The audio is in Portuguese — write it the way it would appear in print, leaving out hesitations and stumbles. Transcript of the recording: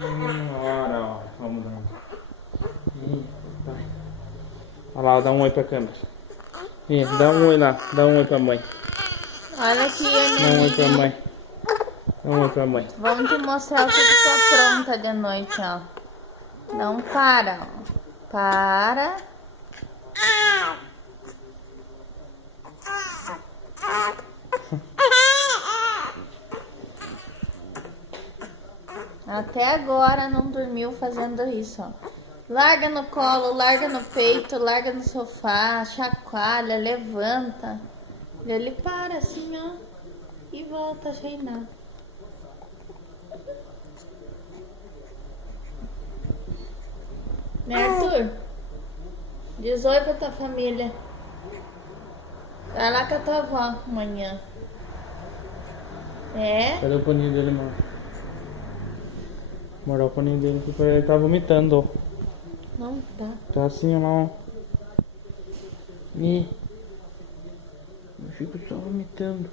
Ora, ó. Vamos dar um. Vai. Olha lá, dá um oi pra câmera. Ih, dá um oi lá. Dá um oi pra mãe. Olha aqui, Dá um oi pra Aninha. mãe. Dá um oi pra mãe. Vamos te mostrar o que que tá pronta de noite, ó. Não para, ó. Para. Até agora não dormiu fazendo isso, ó. Larga no colo, larga no peito, larga no sofá, chacoalha, levanta. Ele para assim, ó. E volta a reinar. Né, Arthur? Diz oi pra tua família. Vai lá com a tua avó amanhã. É? Cadê o paninho dele, amor? Amor, olha o paninho dele. Ele tá vomitando, ó. Não tá. Tá assim, ó lá, ó. Ih. Eu fico só vomitando.